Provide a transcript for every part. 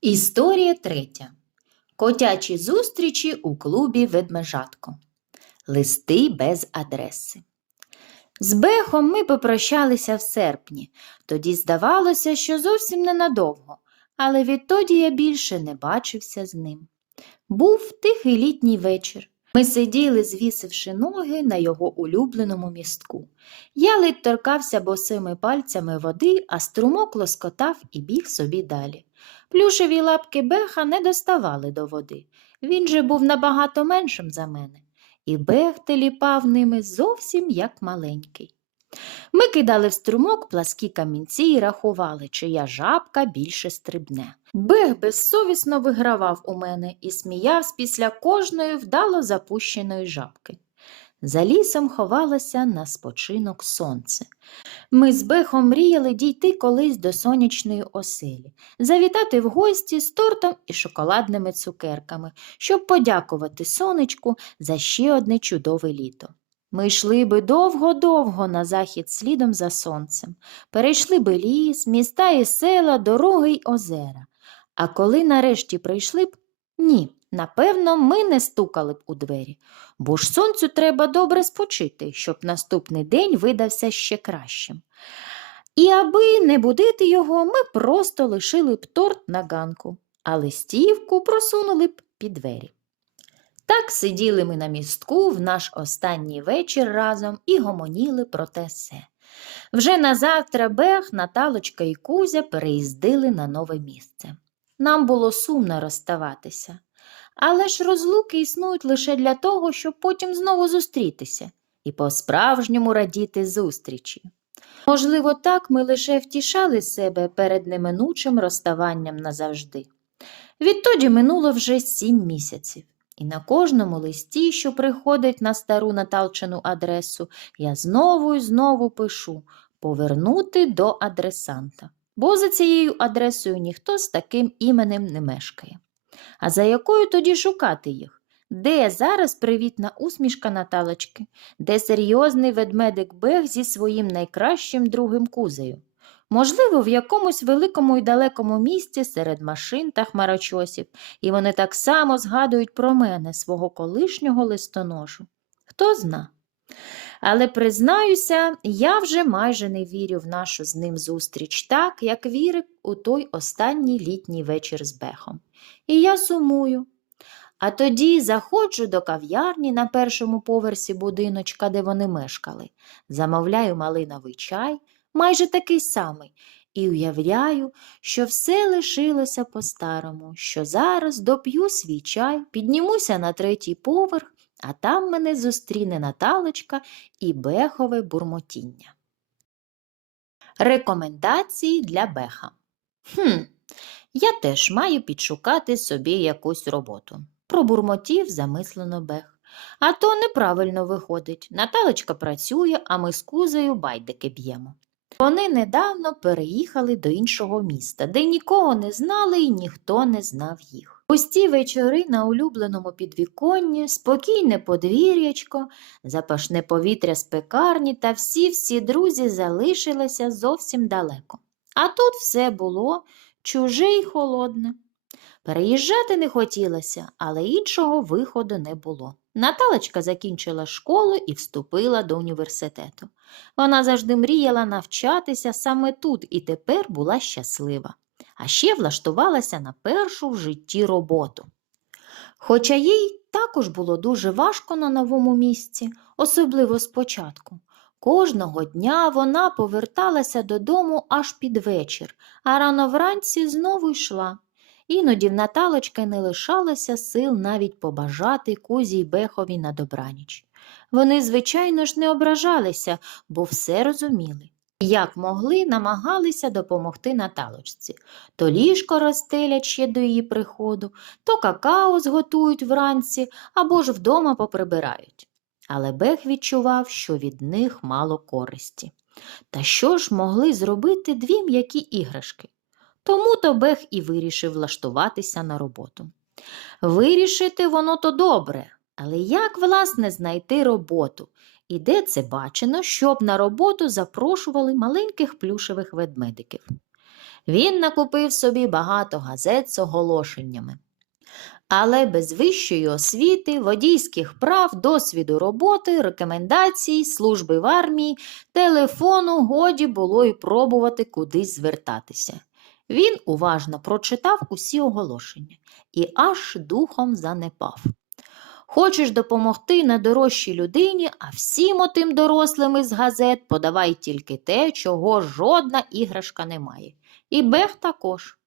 Історія третя. Котячі зустрічі у клубі ведмежатко. Листи без адреси. З Бехом ми попрощалися в серпні. Тоді здавалося, що зовсім ненадовго, але відтоді я більше не бачився з ним. Був тихий літній вечір. Ми сиділи, звісивши ноги на його улюбленому містку. Я ледь торкався босими пальцями води, а струмок лоскотав і біг собі далі. Плюшеві лапки Беха не доставали до води. Він же був набагато меншим за мене, і Бех теліпав ними зовсім як маленький. Ми кидали в струмок пласкі камінці і рахували, чия жабка більше стрибне. Бех безсовісно вигравав у мене і сміявся після кожної вдало запущеної жабки. За лісом ховалося на спочинок сонце. Ми з Бехом мріяли дійти колись до сонячної оселі, завітати в гості з тортом і шоколадними цукерками, щоб подякувати сонечку за ще одне чудове літо. Ми йшли би довго-довго на захід слідом за сонцем, перейшли би ліс, міста і села, дороги й озера. А коли нарешті прийшли б, ні, напевно, ми не стукали б у двері, бо ж сонцю треба добре спочити, щоб наступний день видався ще кращим. І аби не будити його, ми просто лишили б торт на ганку, а листівку просунули б під двері. Так сиділи ми на містку в наш останній вечір разом і гомоніли про те все. Вже на завтра Бех, Наталочка і Кузя переїздили на нове місце. Нам було сумно розставатися. Але ж розлуки існують лише для того, щоб потім знову зустрітися і по-справжньому радіти зустрічі. Можливо, так ми лише втішали себе перед неминучим розставанням назавжди. Відтоді минуло вже сім місяців, і на кожному листі, що приходить на стару Наталчину адресу, я знову і знову пишу повернути до адресанта, бо за цією адресою ніхто з таким іменем не мешкає. А за якою тоді шукати їх? Де зараз привітна усмішка Наталочки? Де серйозний ведмедик Бег зі своїм найкращим другим кузею? Можливо, в якомусь великому і далекому місці серед машин та хмарочосів, і вони так само згадують про мене, свого колишнього листоножу. Хто зна? Але признаюся, я вже майже не вірю в нашу з ним зустріч так, як вірив у той останній літній вечір з Бехом. І я сумую. А тоді заходжу до кав'ярні на першому поверсі будиночка, де вони мешкали, замовляю малиновий чай, майже такий самий, і уявляю, що все лишилося по-старому, що зараз доп'ю свій чай, піднімуся на третій поверх, а там мене зустріне Наталочка і бехове бурмотіння. Рекомендації для беха. Хм, я теж маю підшукати собі якусь роботу. Пробурмотів замислено бех. А то неправильно виходить. Наталочка працює, а ми з кузею байдики б'ємо. Вони недавно переїхали до іншого міста, де нікого не знали і ніхто не знав їх. Пусті вечори на улюбленому підвіконні, спокійне подвір'ячко, запашне повітря з пекарні та всі-всі друзі залишилися зовсім далеко. А тут все було чуже й холодне. Переїжджати не хотілося, але іншого виходу не було. Наталочка закінчила школу і вступила до університету. Вона завжди мріяла навчатися саме тут і тепер була щаслива, а ще влаштувалася на першу в житті роботу. Хоча їй також було дуже важко на новому місці, особливо спочатку. Кожного дня вона поверталася додому аж під вечір, а рано вранці знову йшла. Іноді в Наталочки не лишалося сил навіть побажати кузі й бехові на добраніч. Вони, звичайно ж, не ображалися, бо все розуміли. Як могли, намагалися допомогти Наталочці. То ліжко розстелять ще до її приходу, то какао зготують вранці або ж вдома поприбирають. Але Бех відчував, що від них мало користі. Та що ж могли зробити дві м'які іграшки? Тому то Бех і вирішив влаштуватися на роботу. Вирішити воно то добре, але як, власне, знайти роботу? І де це бачено, щоб на роботу запрошували маленьких плюшевих ведмедиків? Він накупив собі багато газет з оголошеннями. Але без вищої освіти, водійських прав, досвіду роботи, рекомендацій, служби в армії, телефону годі було й пробувати кудись звертатися. Він уважно прочитав усі оголошення і аж духом занепав. Хочеш допомогти найдорожчій людині, а всім отим дорослим із газет подавай тільки те, чого жодна іграшка не має. І бех також.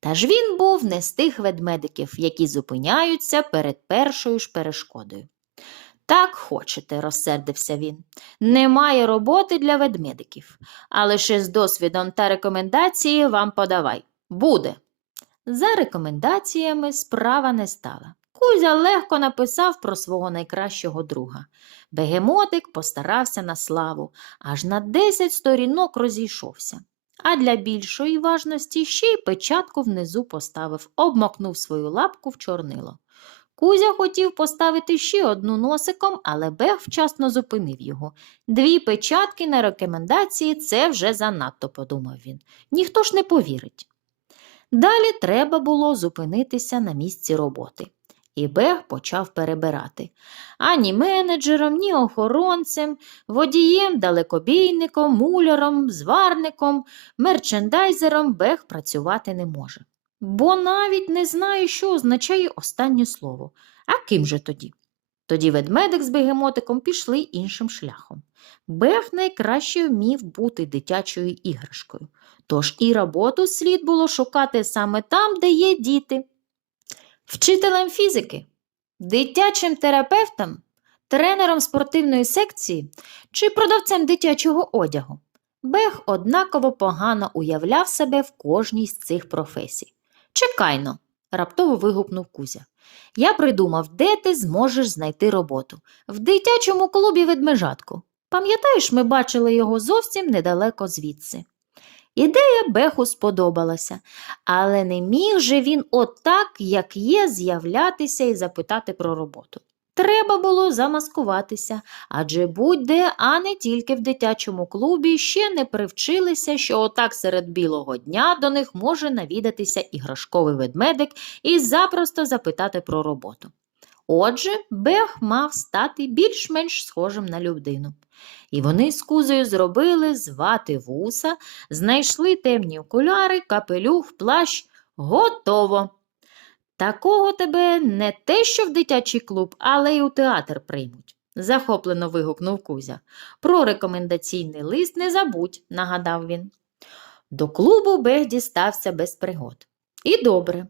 Та ж він був не з тих ведмедиків, які зупиняються перед першою ж перешкодою. Так хочете, розсердився він. Немає роботи для ведмедиків, а лише з досвідом та рекомендації вам подавай. Буде. За рекомендаціями справа не стала. Кузя легко написав про свого найкращого друга. Бегемотик постарався на славу, аж на 10 сторінок розійшовся. А для більшої важності ще й печатку внизу поставив, обмокнув свою лапку в чорнило. Кузя хотів поставити ще одну носиком, але Бех вчасно зупинив його. Дві печатки на рекомендації це вже занадто, подумав він. Ніхто ж не повірить. Далі треба було зупинитися на місці роботи. І Бех почав перебирати. Ані менеджером, ні охоронцем, водієм, далекобійником, муляром, зварником, мерчендайзером Бех працювати не може. Бо навіть не знає, що означає останнє слово. А ким же тоді? Тоді ведмедик з бегемотиком пішли іншим шляхом. Бех найкраще вмів бути дитячою іграшкою. Тож і роботу слід було шукати саме там, де є діти. Вчителем фізики, дитячим терапевтом, тренером спортивної секції чи продавцем дитячого одягу. Бех однаково погано уявляв себе в кожній з цих професій. Чекайно, раптово вигукнув Кузя. Я придумав, де ти зможеш знайти роботу. В дитячому клубі ведмежатку. Пам'ятаєш, ми бачили його зовсім недалеко звідси. Ідея Беху сподобалася, але не міг же він отак, як є, з'являтися і запитати про роботу. Треба було замаскуватися, адже будь-де, а не тільки в дитячому клубі, ще не привчилися, що отак серед білого дня до них може навідатися іграшковий ведмедик і запросто запитати про роботу. Отже, Бех мав стати більш-менш схожим на людину. І вони з кузею зробили звати вуса, знайшли темні окуляри, капелюх, плащ. Готово. Такого тебе не те, що в дитячий клуб, але й у театр приймуть, захоплено вигукнув Кузя. Про рекомендаційний лист не забудь, нагадав він. До клубу Бех дістався без пригод. І добре.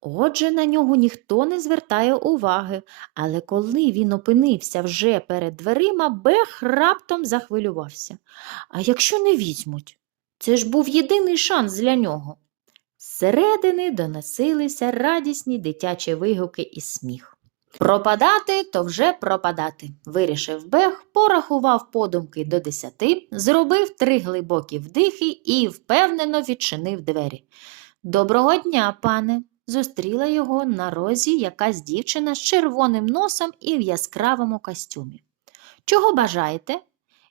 Отже, на нього ніхто не звертає уваги, але коли він опинився вже перед дверима, Бех раптом захвилювався. А якщо не візьмуть? Це ж був єдиний шанс для нього. Зсередини доносилися радісні дитячі вигуки і сміх. Пропадати то вже пропадати, вирішив Бех, порахував подумки до десяти, зробив три глибокі вдихи і впевнено відчинив двері. Доброго дня, пане! Зустріла його на розі якась дівчина з червоним носом і в яскравому костюмі. Чого бажаєте?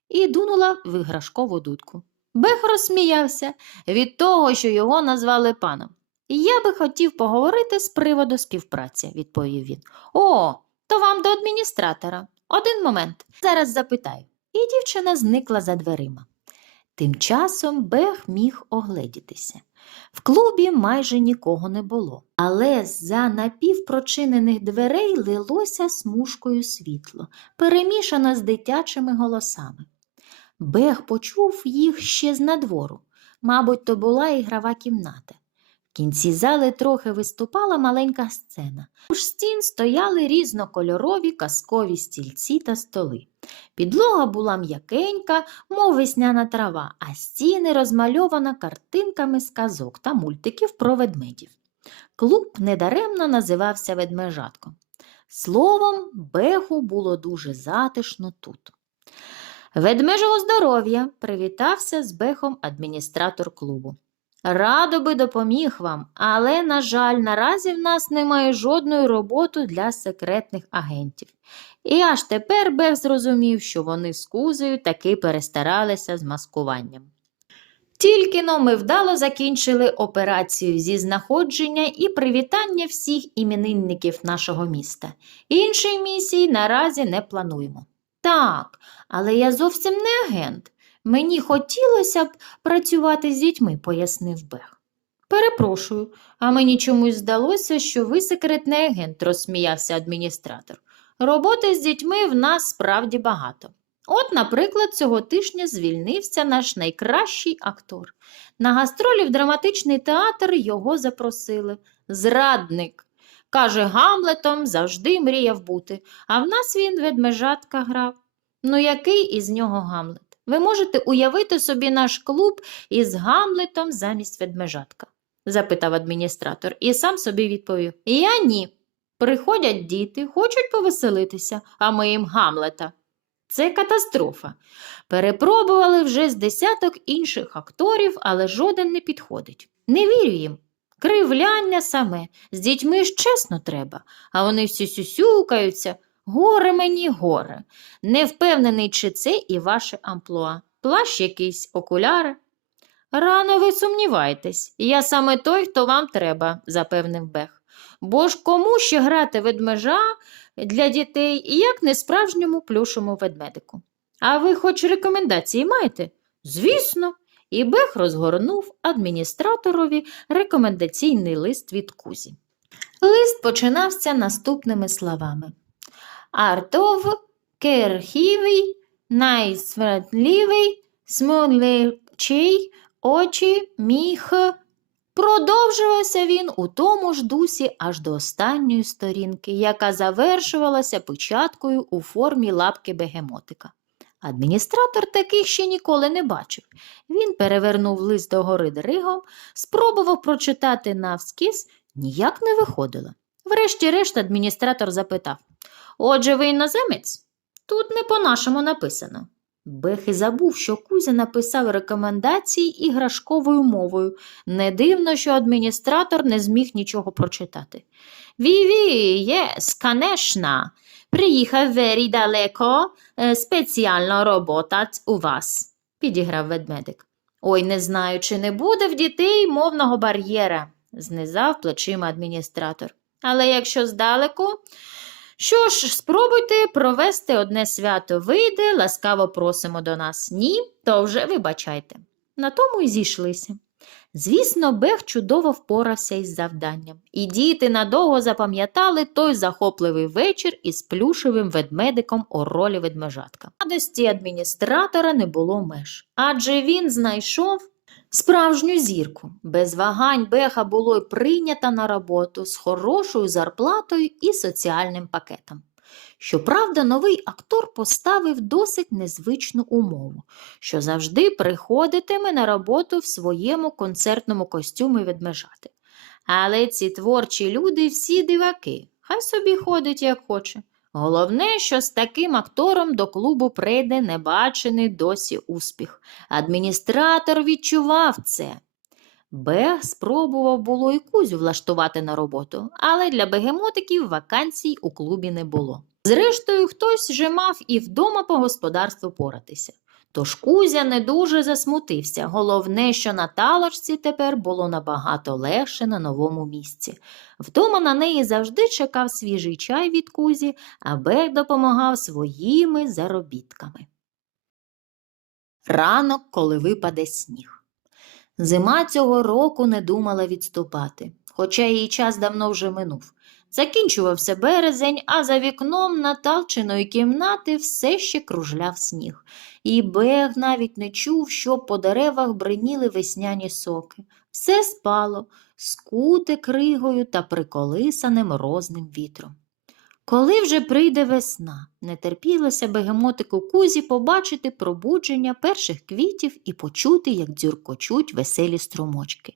І дунула в іграшкову дудку. Бех розсміявся від того, що його назвали паном. Я би хотів поговорити з приводу співпраці, відповів він. О, то вам до адміністратора. Один момент, зараз запитаю. І дівчина зникла за дверима. Тим часом Бех міг огледітися. В клубі майже нікого не було, але з-за напівпрочинених дверей лилося смужкою світло, перемішано з дитячими голосами. Бех почув їх ще з надвору. Мабуть, то була ігрова кімната. Кінці зали трохи виступала маленька сцена. У стін стояли різнокольорові казкові стільці та столи. Підлога була м'якенька, мов весняна трава, а стіни розмальована картинками з казок та мультиків про ведмедів. Клуб недаремно називався ведмежатком. Словом, беху було дуже затишно тут. Ведмежого здоров'я, привітався з бехом адміністратор клубу. Радо би допоміг вам, але, на жаль, наразі в нас немає жодної роботи для секретних агентів. І аж тепер Бех зрозумів, що вони з кузею таки перестаралися з маскуванням. Тільки но ми вдало закінчили операцію зі знаходження і привітання всіх іменинників нашого міста. Іншої місії наразі не плануємо. Так, але я зовсім не агент. Мені хотілося б працювати з дітьми, пояснив Бех. Перепрошую, а мені чомусь здалося, що ви секретний агент, розсміявся адміністратор. Роботи з дітьми в нас справді багато. От, наприклад, цього тижня звільнився наш найкращий актор. На гастролі в драматичний театр його запросили. Зрадник. Каже, Гамлетом завжди мріяв бути, а в нас він ведмежатка грав. Ну, який із нього Гамлет? Ви можете уявити собі наш клуб із Гамлетом замість ведмежатка? запитав адміністратор і сам собі відповів: Я ні. Приходять діти, хочуть повеселитися, а ми їм Гамлета. Це катастрофа. Перепробували вже з десяток інших акторів, але жоден не підходить. Не вірю їм. Кривляння саме, з дітьми ж чесно треба, а вони всі сюсюкаються. Горе мені, горе. Не впевнений, чи це і ваше амплуа. Плащ якийсь, окуляри. Рано ви сумніваєтесь, я саме той, хто вам треба, запевнив Бех. Бо ж кому ще грати ведмежа для дітей, як не справжньому плюшому ведмедику? А ви хоч рекомендації маєте? Звісно. І Бех розгорнув адміністраторові рекомендаційний лист від Кузі. Лист починався наступними словами. Артов керхівий, найсвітлівий, смолечий, очі, міх. Продовжувався він у тому ж дусі аж до останньої сторінки, яка завершувалася печаткою у формі лапки бегемотика. Адміністратор таких ще ніколи не бачив. Він перевернув лист догори дригом, спробував прочитати навскіз, ніяк не виходило. Врешті-решт адміністратор запитав Отже, ви іноземець? Тут не по-нашому написано. Бех і забув, що Кузя написав рекомендації іграшковою мовою. Не дивно, що адміністратор не зміг нічого прочитати. Ві-ві, єс, конечно. Приїхав вері далеко, е, спеціально роботать у вас, підіграв ведмедик. Ой, не знаю, чи не буде в дітей мовного бар'єра, знизав плечима адміністратор. Але якщо здалеку, що ж, спробуйте провести одне свято вийде, ласкаво просимо до нас. Ні, то вже вибачайте. На тому й зійшлися. Звісно, Бех чудово впорався із завданням, і діти надовго запам'ятали той захопливий вечір із плюшевим ведмедиком у ролі ведмежатка. Радості адміністратора не було меж, адже він знайшов справжню зірку. Без вагань Беха було й прийнята на роботу з хорошою зарплатою і соціальним пакетом. Щоправда, новий актор поставив досить незвичну умову, що завжди приходитиме на роботу в своєму концертному костюмі ведмежати. Але ці творчі люди всі диваки, хай собі ходить, як хоче. Головне, що з таким актором до клубу прийде небачений досі успіх. Адміністратор відчував це. Бег спробував було і кузю влаштувати на роботу, але для бегемотиків вакансій у клубі не було. Зрештою, хтось вже мав і вдома по господарству поратися. Тож Кузя не дуже засмутився. Головне, що на талочці тепер було набагато легше на новому місці. Вдома на неї завжди чекав свіжий чай від Кузі, а Бек допомагав своїми заробітками. Ранок, коли випаде сніг. Зима цього року не думала відступати, хоча її час давно вже минув. Закінчувався березень, а за вікном Наталчиної кімнати все ще кружляв сніг, і Бег навіть не чув, що по деревах бриніли весняні соки. Все спало, скуте кригою та приколисане морозним вітром. Коли вже прийде весна, не терпілося бегемотику кузі побачити пробудження перших квітів і почути, як дзюркочуть веселі струмочки.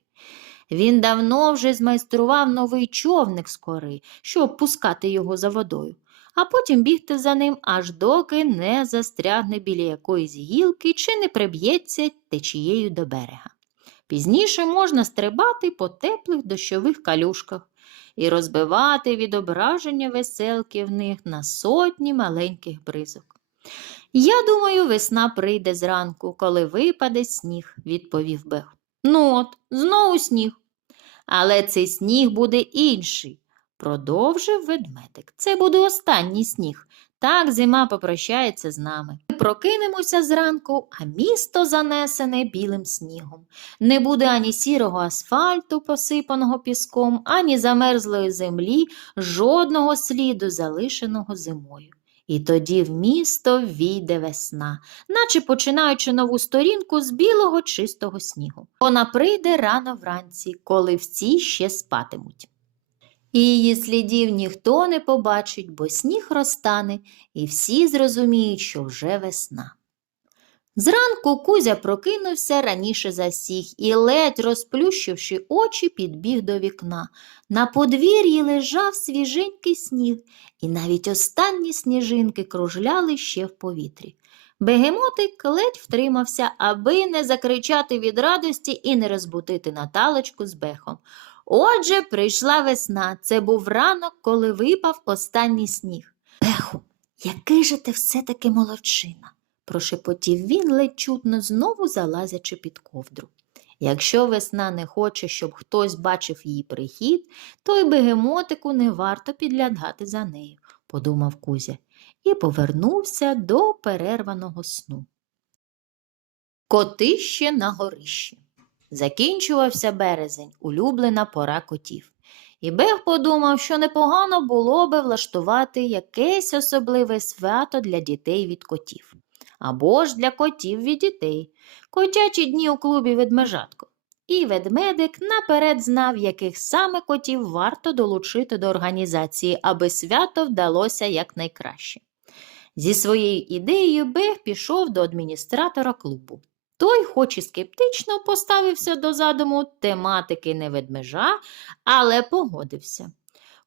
Він давно вже змайстрував новий човник з кори, щоб пускати його за водою, а потім бігти за ним, аж доки не застрягне біля якоїсь гілки чи не приб'ється течією до берега. Пізніше можна стрибати по теплих дощових калюшках і розбивати відображення веселки в них на сотні маленьких бризок. Я думаю, весна прийде зранку, коли випаде сніг, відповів Бех. Ну от, знову сніг. Але цей сніг буде інший, продовжив ведмедик. Це буде останній сніг. Так зима попрощається з нами. Ми прокинемося зранку, а місто занесене білим снігом. Не буде ані сірого асфальту, посипаного піском, ані замерзлої землі, жодного сліду, залишеного зимою. І тоді в місто війде весна, наче починаючи нову сторінку з білого чистого снігу. Вона прийде рано вранці, коли всі ще спатимуть. І її слідів ніхто не побачить, бо сніг розтане, і всі зрозуміють, що вже весна. Зранку Кузя прокинувся раніше за всіх і, ледь розплющивши очі, підбіг до вікна. На подвір'ї лежав свіженький сніг, і навіть останні сніжинки кружляли ще в повітрі. Бегемотик ледь втримався, аби не закричати від радості і не розбудити Наталочку з бехом. Отже, прийшла весна. Це був ранок, коли випав останній сніг. Беху, який же ти все-таки молодчина, прошепотів він ледь чутно, знову залазячи під ковдру. Якщо весна не хоче, щоб хтось бачив її прихід, то й бегемотику не варто підглядати за нею, подумав Кузя, і повернувся до перерваного сну. Котище на горищі. Закінчувався березень, улюблена пора котів. І Бег подумав, що непогано було би влаштувати якесь особливе свято для дітей від котів. Або ж для котів від дітей, котячі дні у клубі ведмежатко. І ведмедик наперед знав, яких саме котів варто долучити до організації, аби свято вдалося якнайкраще. Зі своєю ідеєю Бег пішов до адміністратора клубу. Той, хоч і скептично поставився до задуму тематики не ведмежа, але погодився.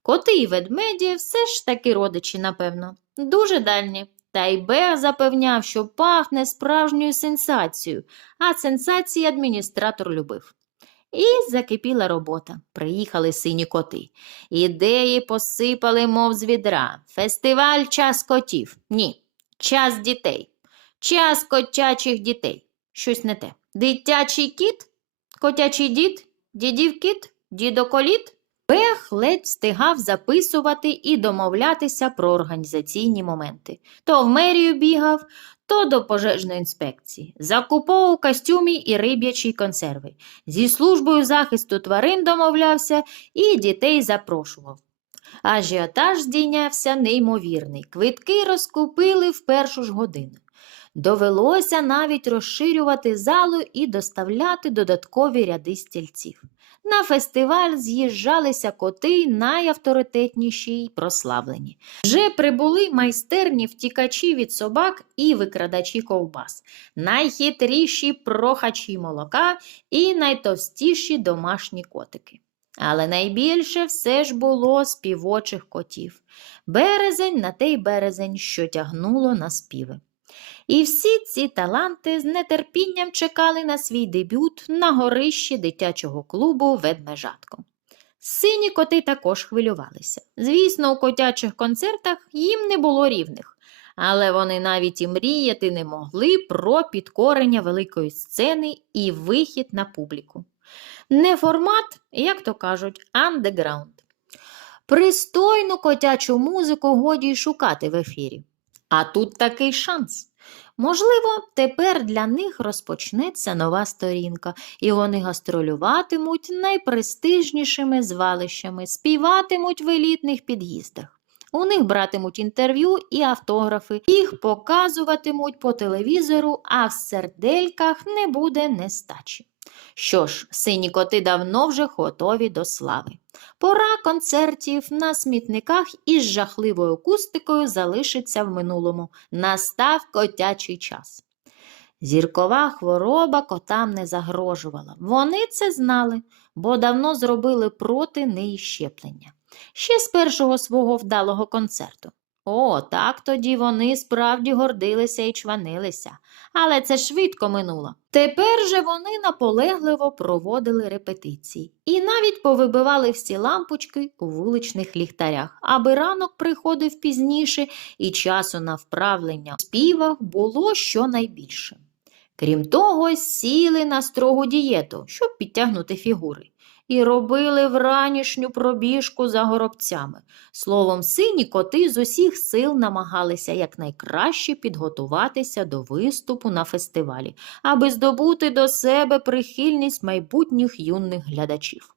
Коти і ведмеді все ж таки родичі, напевно, дуже дальні. Та й Бег запевняв, що пахне справжньою сенсацією, а сенсації адміністратор любив. І закипіла робота. Приїхали сині коти. Ідеї посипали, мов з відра. Фестиваль час котів. Ні. Час дітей. Час котячих дітей. Щось не те. Дитячий кіт? Котячий дід? Дідів кіт? Дідоколіт? Бех ледь встигав записувати і домовлятися про організаційні моменти. То в мерію бігав, то до пожежної інспекції, закуповував костюмі і риб'ячі консерви. Зі службою захисту тварин домовлявся і дітей запрошував. Ажіотаж здійнявся неймовірний. Квитки розкупили в першу ж годину. Довелося навіть розширювати залу і доставляти додаткові ряди стільців. На фестиваль з'їжджалися коти найавторитетніші й прославлені. Вже прибули майстерні втікачі від собак і викрадачі ковбас, найхитріші прохачі молока і найтовстіші домашні котики. Але найбільше все ж було співочих котів. Березень на той березень, що тягнуло на співи. І всі ці таланти з нетерпінням чекали на свій дебют на горищі дитячого клубу ведмежатко. Сині коти також хвилювалися. Звісно, у котячих концертах їм не було рівних, але вони навіть і мріяти не могли про підкорення великої сцени і вихід на публіку. Не формат, як то кажуть, андеграунд. Пристойну котячу музику годі й шукати в ефірі. А тут такий шанс. Можливо, тепер для них розпочнеться нова сторінка, і вони гастролюватимуть найпрестижнішими звалищами, співатимуть в елітних під'їздах. У них братимуть інтерв'ю і автографи, їх показуватимуть по телевізору, а в сердельках не буде нестачі. Що ж, сині коти давно вже готові до слави. Пора концертів на смітниках із жахливою кустикою залишиться в минулому. Настав котячий час. Зіркова хвороба котам не загрожувала. Вони це знали, бо давно зробили проти неї щеплення. Ще з першого свого вдалого концерту. О, так тоді вони справді гордилися і чванилися, але це швидко минуло. Тепер же вони наполегливо проводили репетиції і навіть повибивали всі лампочки у вуличних ліхтарях, аби ранок приходив пізніше і часу на вправлення в співах було щонайбільше. Крім того, сіли на строгу дієту, щоб підтягнути фігури, і робили вранішню пробіжку за горобцями. Словом, сині коти з усіх сил намагалися якнайкраще підготуватися до виступу на фестивалі, аби здобути до себе прихильність майбутніх юних глядачів.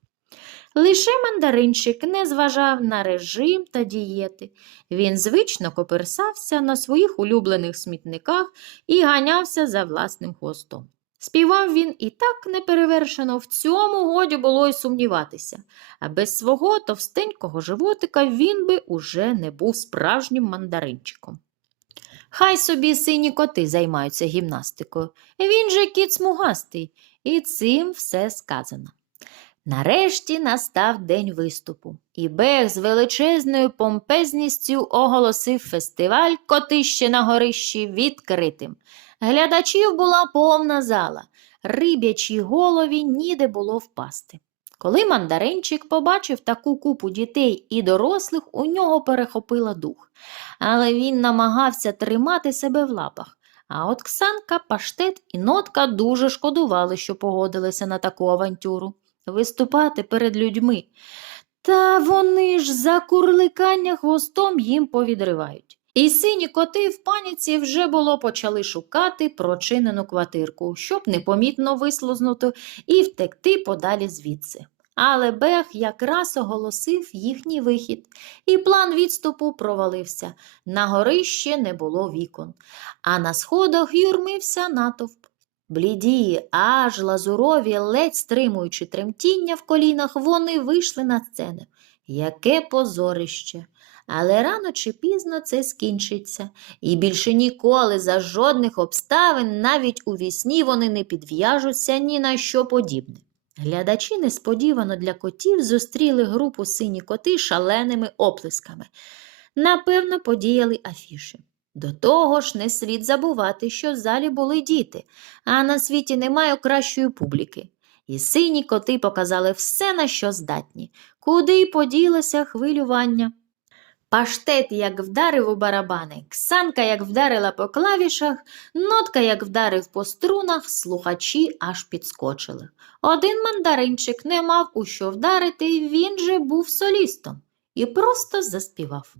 Лише мандаринчик не зважав на режим та дієти. Він звично коперсався на своїх улюблених смітниках і ганявся за власним хвостом. Співав він і так неперевершено, в цьому годі було й сумніватися, а без свого товстенького животика він би уже не був справжнім мандаринчиком. Хай собі сині коти займаються гімнастикою. Він же кіт смугастий, і цим все сказано. Нарешті настав день виступу, і Бег з величезною помпезністю оголосив фестиваль Котище на горищі відкритим. Глядачів була повна зала, риб'ячій голові ніде було впасти. Коли мандаринчик побачив таку купу дітей і дорослих, у нього перехопила дух, але він намагався тримати себе в лапах. А от Ксанка, паштет і нотка дуже шкодували, що погодилися на таку авантюру виступати перед людьми. Та вони ж за курликання хвостом їм повідривають. І сині коти в паніці вже було почали шукати прочинену квартирку, щоб непомітно вислузнути і втекти подалі звідси. Але Бех якраз оголосив їхній вихід, і план відступу провалився. На горище не було вікон, а на сходах юрмився натовп. Бліді, аж лазурові, ледь стримуючи тремтіння в колінах, вони вийшли на сцену. Яке позорище! Але рано чи пізно це скінчиться, і більше ніколи за жодних обставин, навіть у вісні вони не підв'яжуться ні на що подібне. Глядачі несподівано для котів зустріли групу сині коти шаленими оплесками. Напевно, подіяли афіші. До того ж, не слід забувати, що в залі були діти, а на світі немає кращої публіки. І сині коти показали все, на що здатні, куди поділося хвилювання. Паштет як вдарив у барабани, ксанка як вдарила по клавішах, нотка як вдарив по струнах, слухачі аж підскочили. Один мандаринчик не мав у що вдарити, він же був солістом і просто заспівав.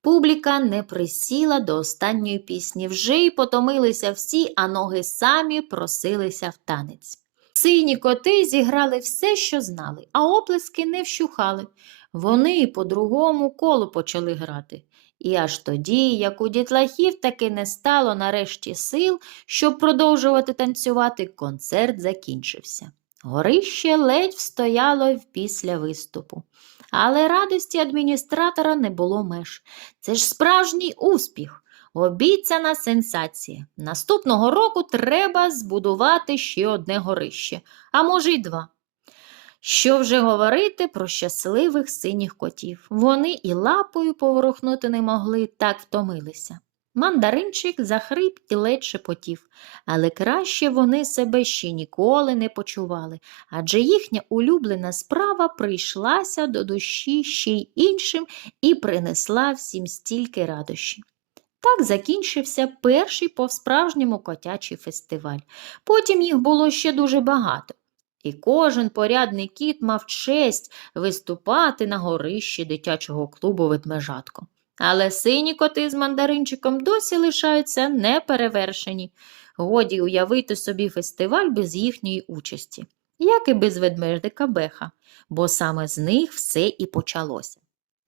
Публіка не присіла до останньої пісні, вже й потомилися всі, а ноги самі просилися в танець. Сині коти зіграли все, що знали, а оплески не вщухали. Вони по другому колу почали грати. І аж тоді, як у дітлахів таки не стало нарешті сил, щоб продовжувати танцювати, концерт закінчився. Горище ледь встояло після виступу. Але радості адміністратора не було меж. Це ж справжній успіх. Обіцяна сенсація. Наступного року треба збудувати ще одне горище, а може й два. Що вже говорити про щасливих синіх котів? Вони і лапою поворухнути не могли, так втомилися. Мандаринчик захрип і ледь шепотів, але краще вони себе ще ніколи не почували, адже їхня улюблена справа прийшлася до душі ще й іншим і принесла всім стільки радощі. Так закінчився перший по-справжньому котячий фестиваль. Потім їх було ще дуже багато. І кожен порядний кіт мав честь виступати на горищі дитячого клубу ведмежатко. Але сині коти з мандаринчиком досі лишаються неперевершені. Годі уявити собі фестиваль без їхньої участі, як і без ведмеждика Беха, бо саме з них все і почалося.